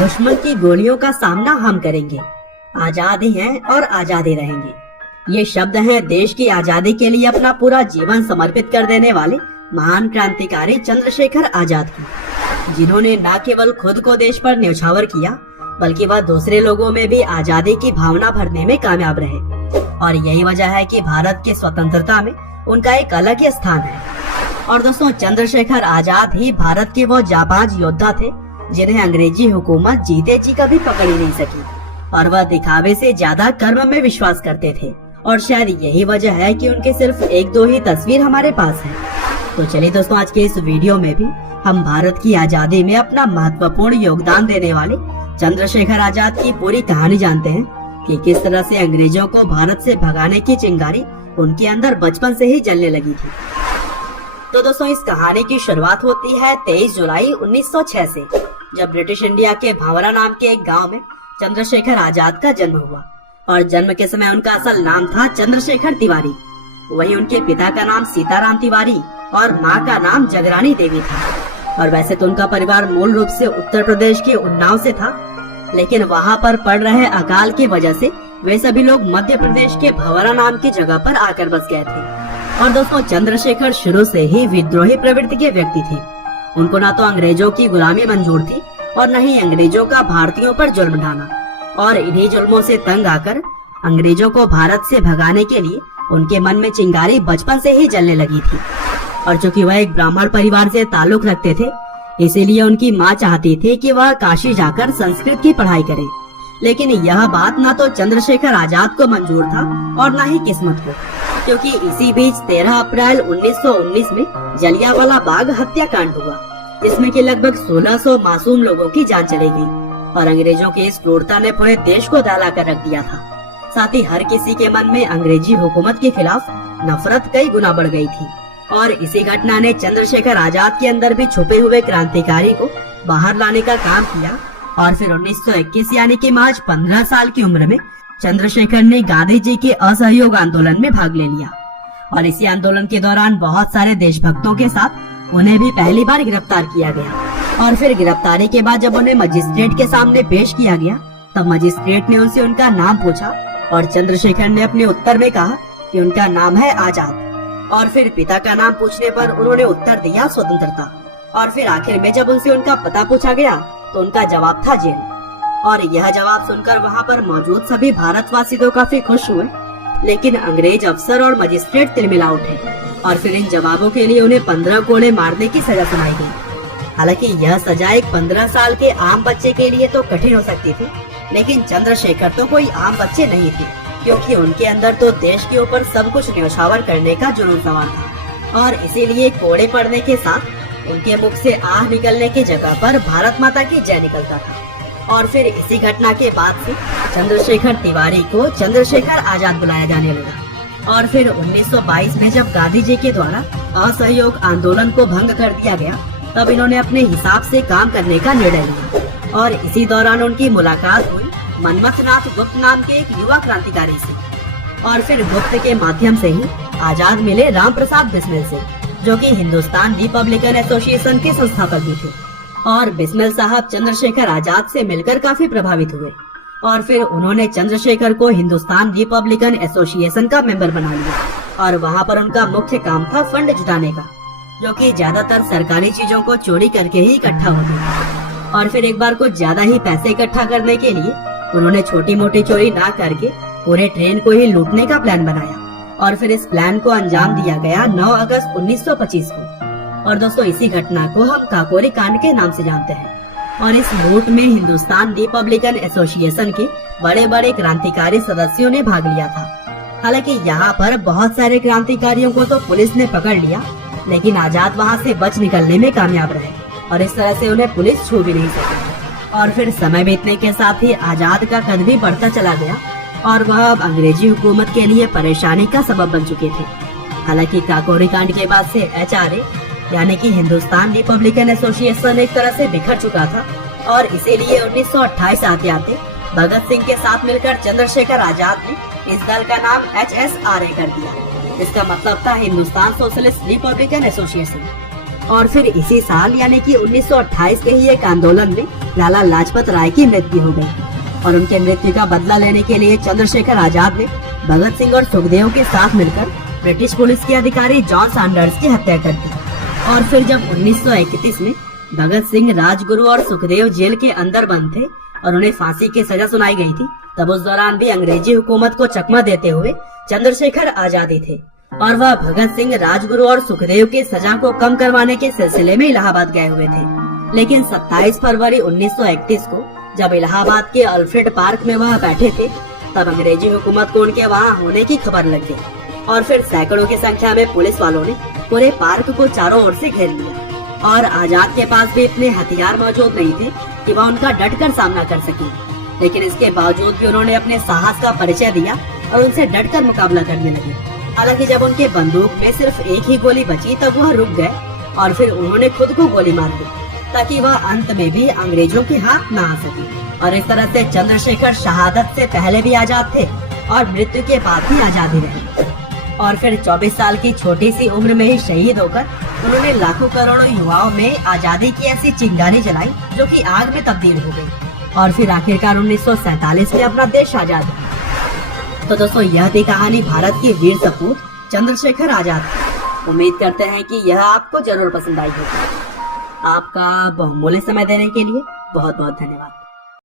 दुश्मन की गोलियों का सामना हम करेंगे, आजाद ही हैं और आजाद ही रहेंगे। ये शब्द हैं देश की आजादी के लिए अपना पूरा जीवन समर्पित कर देने वाले महान क्रांतिकारी चंद्रशेखर आजाद की, जिन्होंने न केवल खुद को देश पर न्यौछावर किया बल्कि वह दूसरे लोगों में भी आजादी की भावना भरने में कामयाब रहे। और यही वजह है कि भारत की स्वतंत्रता में उनका एक अलग ही स्थान है। और दोस्तों, चंद्रशेखर आजाद ही भारत के वो जाबाज योद्धा थे जिन्हें अंग्रेजी हुकूमत जीते जी कभी पकड़ ही नहीं सकी, और वह दिखावे से ज्यादा कर्म में विश्वास करते थे। और शायद यही वजह है कि उनके सिर्फ एक दो ही तस्वीर हमारे पास है। तो चलिए दोस्तों, आज के इस वीडियो में भी हम भारत की आजादी में अपना महत्वपूर्ण योगदान देने वाले चंद्रशेखर आजाद की पूरी कहानी जानते हैं कि किस तरह से अंग्रेजों को भारत से भगाने की चिंगारी उनके अंदर बचपन से ही जलने लगी थी। तो दोस्तों, इस कहानी की शुरुआत होती है 23 जुलाई 1906 से, जब ब्रिटिश इंडिया के भावरा नाम के एक गांव में चंद्रशेखर आजाद का जन्म हुआ। और जन्म के समय उनका असल नाम था चंद्रशेखर तिवारी। वहीं उनके पिता का नाम सीताराम तिवारी और माँ का नाम जगरानी देवी था। और वैसे तो उनका परिवार मूल रूप से उत्तर प्रदेश के उन्नाव से था, लेकिन वहाँ पर पड़ रहे अकाल की वजह से वे सभी लोग मध्य प्रदेश के भवरा नाम की जगह पर आकर बस गए थे। और दोस्तों, चंद्रशेखर शुरू से ही विद्रोही प्रवृत्ति के व्यक्ति थे। उनको न तो अंग्रेजों की गुलामी मंजूर थी और न ही अंग्रेजों का भारतीयों पर जुल्म ढाना। और इन्हीं जुल्मों से तंग आकर अंग्रेजों को भारत से भगाने के लिए उनके मन में चिंगारी बचपन से ही जलने लगी थी। और चूंकि वह एक ब्राह्मण परिवार से ताल्लुक रखते थे, इसीलिए उनकी माँ चाहती थी कि वह काशी जाकर संस्कृत की पढ़ाई करें। लेकिन यह बात न तो चंद्रशेखर आजाद को मंजूर था और न ही किस्मत को, क्योंकि इसी बीच 13 अप्रैल 1919 में जलियांवाला बाग हत्याकांड हुआ, जिसमें कि लगभग 1600 मासूम लोगों की जान चली गई। और अंग्रेजों की इस क्रूरता ने पूरे देश को दहला कर रख दिया था। साथ ही हर किसी के मन में अंग्रेजी हुकूमत के खिलाफ नफरत कई गुना बढ़ गई थी। और इसी घटना ने चंद्रशेखर आजाद के अंदर भी छुपे हुए क्रांतिकारी को बाहर लाने का काम किया। और फिर 1921 यानी कि महज 15 साल की उम्र में चंद्रशेखर ने गांधी जी के असहयोग आंदोलन में भाग ले लिया। और इसी आंदोलन के दौरान बहुत सारे देशभक्तों के साथ उन्हें भी पहली बार गिरफ्तार किया गया। और फिर गिरफ्तारी के बाद जब उन्हें मजिस्ट्रेट के सामने पेश किया गया, तब मजिस्ट्रेट ने उनसे उनका नाम पूछा और चंद्रशेखर ने अपने उत्तर में कहा कि उनका नाम है आजाद। और फिर पिता का नाम पूछने पर उन्होंने उत्तर दिया स्वतंत्रता। और फिर आखिर में जब उनसे उनका पता पूछा गया तो उनका जवाब था जेल। और यह जवाब सुनकर वहाँ पर मौजूद सभी भारतवासी तो काफी खुश हुए, लेकिन अंग्रेज अफसर और मजिस्ट्रेट तिलमिला उठे। और फिर इन जवाबों के लिए उन्हें 15 कोड़े मारने की सजा सुनाई गई। हालांकि यह सजा एक 15 साल के आम बच्चे के लिए तो कठिन हो सकती थी, लेकिन चंद्रशेखर तो कोई आम बच्चे नहीं थे, क्योंकि उनके अंदर तो देश के ऊपर सब कुछ न्यौछावर करने का जुनून सवार था। और इसीलिए कोड़े पड़ने के साथ उनके मुख से आह निकलने की जगह पर भारत माता की जय निकलता था। और फिर इसी घटना के बाद से चंद्रशेखर तिवारी को चंद्रशेखर आजाद बुलाया जाने लगा। और फिर 1922 में जब गांधी जी के द्वारा असहयोग आंदोलन को भंग कर दिया गया, तब इन्होंने अपने हिसाब से काम करने का निर्णय लिया। और इसी दौरान उनकी मुलाकात हुई मनमथनाथ गुप्त नाम के एक युवा क्रांतिकारी से। और फिर गुप्त के माध्यम से ही आजाद मिले राम प्रसाद बिस्मिल से, जो कि हिंदुस्तान रिपब्लिकन एसोसिएशन के संस्थापक भी थे। और बिस्मिल साहब चंद्रशेखर आजाद से मिलकर काफी प्रभावित हुए। और फिर उन्होंने चंद्रशेखर को हिंदुस्तान रिपब्लिकन एसोसिएशन का मेंबर बना लिया। और वहाँ पर उनका मुख्य काम था फंड जुटाने का, जो कि ज्यादातर सरकारी चीजों को चोरी करके ही इकट्ठा होते थे। और फिर एक बार कुछ ज्यादा ही पैसे इकट्ठा करने के लिए उन्होंने छोटी मोटी चोरी ना करके पूरे ट्रेन को ही लूटने का प्लान बनाया। और फिर इस प्लान को अंजाम दिया गया 9 अगस्त 1925 को। और दोस्तों, इसी घटना को हम काकोरी कांड के नाम से जानते हैं। और इस लूट में हिंदुस्तान रिपब्लिकन एसोसिएशन के बड़े बड़े क्रांतिकारी सदस्यों ने भाग लिया था। हालांकि यहाँ पर बहुत सारे क्रांतिकारियों को तो पुलिस ने पकड़ लिया, लेकिन आजाद वहाँ से बच निकलने में कामयाब रहे। और इस तरह से उन्हें पुलिस छू भी नहीं सकी। और फिर समय बीतने के साथ ही आजाद का कद भी बढ़ता चला गया और वह अब अंग्रेजी हुकूमत के लिए परेशानी का सबब बन चुके थे। हालांकि काकोरी कांड के बाद से HRA यानी कि हिंदुस्तान रिपब्लिकन एसोसिएशन एक तरह से बिखर चुका था। और इसीलिए 1928 आते आते भगत सिंह के साथ मिलकर चंद्रशेखर आजाद ने इस दल का नाम HSRA कर दिया। इसका मतलब था हिंदुस्तान सोशलिस्ट रिपब्लिकन एसोसिएशन। और फिर इसी साल यानी कि 1928 के ही एक आंदोलन में लाला लाजपत राय की मृत्यु हो गई और उनके मृत्यु का बदला लेने के लिए चंद्रशेखर आजाद ने भगत सिंह और सुखदेव के साथ मिलकर ब्रिटिश पुलिस के अधिकारी जॉन सैंडर्स की हत्या कर दी। और फिर जब 1931 में भगत सिंह, राजगुरु और सुखदेव जेल के अंदर बंद थे और उन्हें फांसी की सजा सुनाई गई थी, तब उस दौरान भी अंग्रेजी हुकूमत को चकमा देते हुए चंद्रशेखर आजादी थे और वह भगत सिंह, राजगुरु और सुखदेव की सजा को कम करवाने के सिलसिले में इलाहाबाद गए हुए थे। लेकिन 27 फरवरी 1931 को जब इलाहाबाद के अल्फ्रेड पार्क में वह बैठे थे, तब अंग्रेजी हुकूमत को उनके वहाँ होने की खबर लग गई और फिर सैकड़ों की संख्या में पुलिस वालों ने पूरे पार्क को चारों ओर से घेर लिया और आजाद के पास भी इतने हथियार मौजूद नहीं थे कि वह उनका डटकर सामना कर सके। लेकिन इसके बावजूद भी उन्होंने अपने साहस का परिचय दिया और उनसे डटकर मुकाबला करने लगे। हालांकि जब उनके बंदूक में सिर्फ एक ही गोली बची तब वह रुक गए और फिर उन्होंने खुद को गोली मार दी ताकि वह अंत में भी अंग्रेजों के हाथ न आ सके। और इस तरह से चंद्रशेखर शहादत से पहले भी आजाद थे और मृत्यु के बाद भी आजादी रहे। और फिर 24 साल की छोटी सी उम्र में ही शहीद होकर उन्होंने लाखों करोड़ों युवाओं में आजादी की ऐसी चिंगारी जलाई जो कि आग में तब्दील हो गई और फिर आखिरकार 1947 में अपना देश आजाद हुआ। तो दोस्तों, यह थी कहानी भारत की वीर सपूत चंद्रशेखर आजाद। उम्मीद करते हैं कि यह आपको जरूर पसंद आई होगी। आपका बहुमूल्य समय देने के लिए बहुत बहुत धन्यवाद।